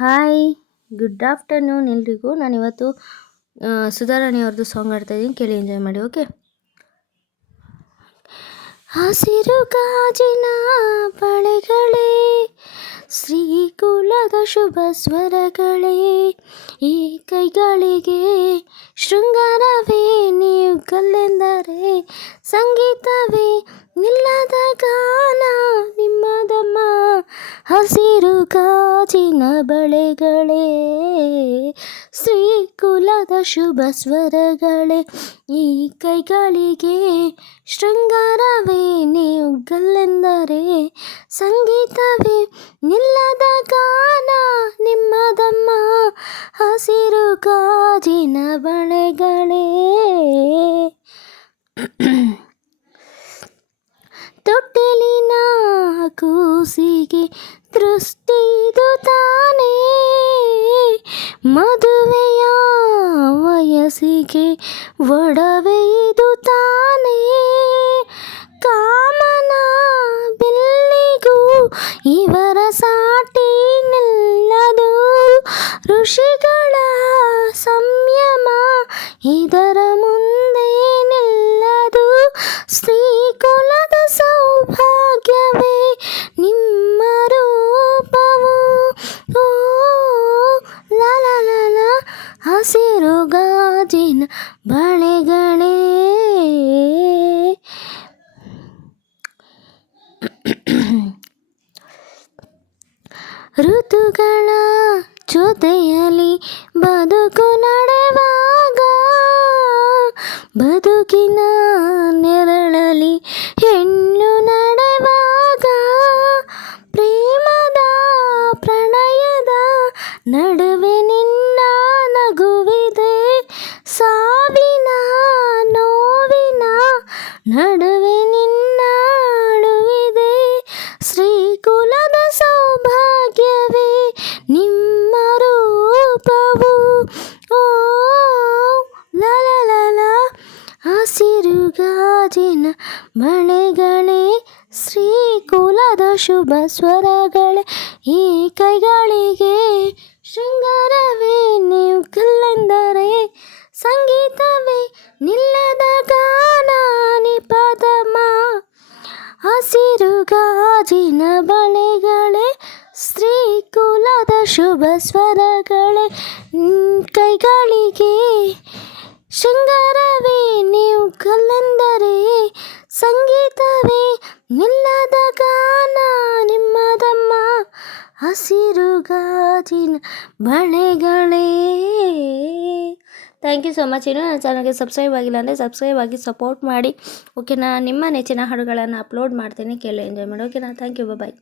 Hi, good afternoon ಎಲ್ರಿಗೂ. ನಾನಿವತ್ತು ಸುಧಾರಾಣಿ ಅವ್ರದ್ದು ಸಾಂಗ್ ಆಡ್ತಾಯಿದ್ದೀನಿ, ಕೇಳಿ ಎಂಜಾಯ್ ಮಾಡಿ. ಓಕೆ. ಹಸಿರು ಗಾಜಿನ ಬಳೆಗಳೇ, ಶ್ರೀಕುಲದ ಶುಭ ಸ್ವರಗಳೇ, ಈ ಕೈಗಳಿಗೆ ಶೃಂಗಾರವೇ, ನೀವು ಕಲ್ಲೆಂದರೆ ಸಂಗೀತವೇ, ನಿಲ್ಲದ ಗಾನ ನಿಮ್ಮದಮ್ಮ. ಹಸಿರು ಗಾಜಿನ ಬಳೆಗಳೇ, ಶ್ರೀಕುಲದ ಶುಭ ಸ್ವರಗಳೇ, ಈ ಕೈಗಳಿಗೆ ಶೃಂಗಾರವೇ, ನೀವು ಗಲ್ಲೆಂದರೆ ಸಂಗೀತವೇ, ನಿಲ್ಲದ ಗಾನ ನಿಮ್ಮದಮ್ಮ. ಹಸಿರು ಗಾಜಿನ ಬಳೆಗಳೇ, ತೊಟ್ಟಿಲಿನ ಕೂಸಿಗೆ ದೃಷ್ಟಿದು ತಾನೇ, ಮದುವೆಯ ವಯಸ್ಸಿಗೆ ಒಡವೆಯಿದು ತಾನೇ, ಕಾಮನ ಬಿಲ್ಲಿಗೂ ಇವರ ಸಾಟಿ ನಿಲ್ಲದು, ಋಷಿಗಳ ಸಂಯಮ ಇದರ ಮುಂದೆ ನಿಲ್ಲದು, ಶ್ರೀಕುಲದ ಸೌಭಾಗ್ಯವೇ ನಿಮ್ಮ ರೂಪವು. ಓ ಲಾಲ ಹಸಿರು ಗಾಜಿನ ಬಳೆಗಳೇ. ಋತುಗಳ ಜೊತೆಯಲ್ಲಿ ಬದುಕು ನಡೆವಾಗ, ಬದುಕಿನ ನೆರಳಲ್ಲಿ ಹೆಣ್ಣು ನಡೆವಾಗ, ಪ್ರೇಮದ ಪ್ರಣಯದ ನಡುವೆ ನಿನ್ನ ನಗುವಿದೆ, ಸಾವಿನ ನೋವಿನ ನಡುವೆ ನಿನ್ನ ಅಳುವಿದೆ, ಶ್ರೀಕುಲದ ಸೌಭಾಗ್ಯವೇ ನಿಮ್ಮ ರೂಪವು. ಓ ಲಾಲ ಹಸಿರು ಗಾಜಿನ ಬಳೆಗಳೇ, ಶ್ರೀಕುಲದ ಶುಭ ಸ್ವರಗಳೇ, ಈ ಕೈಗಳಿಗೆ ಶೃಂಗಾರವೇ, ನೀವು ಕಲ್ಲೆಂದರೆ ಸಂಗೀತವೇ, ನಿಲ್ಲದ ಗಾನ ನಿಪದಮ. ಹಸಿರು ಗಾಜಿನ ಬಳೆಗಳೇ, ಶ್ರೀಕುಲದ ಶುಭ ಸ್ವರಗಳೇ, ಕೈಗಳಿಗೆ ಶೃಂಗಾರವೇ, ನೀವು ಕಲ್ಲೆಂದರೆ ಸಂಗೀತವೇ, ನಿಲ್ಲದ ಗಾನ ನಿಮ್ಮದಮ್ಮ. ಹಸಿರು ಗಾಜಿನ ಬಳೆಗಳೇ. Thank you so much. ಇನ್ನೂ ನನ್ನ ಚಾನಲ್ಗೆ ಸಬ್ಸ್ಕ್ರೈಬ್ ಆಗಿಲ್ಲ ಅಂದರೆ ಸಬ್ಸ್ಕ್ರೈಬ್ ಆಗಿ ಸಪೋರ್ಟ್ ಮಾಡಿ. ಓಕೆನಾ? ನಿಮ್ಮ ನೆಚ್ಚಿನ ಹಾಡುಗಳನ್ನು ಅಪ್ಲೋಡ್ ಮಾಡ್ತೀನಿ, ಕೇಳಿ ಎಂಜಾಯ್ ಮಾಡಿ. ಓಕೆನಾ? Thank you. ಬಾಯ್.